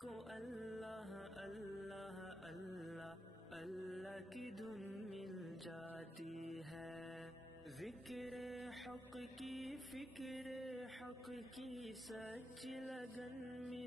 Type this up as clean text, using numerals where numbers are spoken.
को अल्लाह अल्लाह अल्लाह अल्लाह की धुन मिल जाती है। ज़िक्र हक़ की फ़िक्र हक़ की सच्ची लगन मिल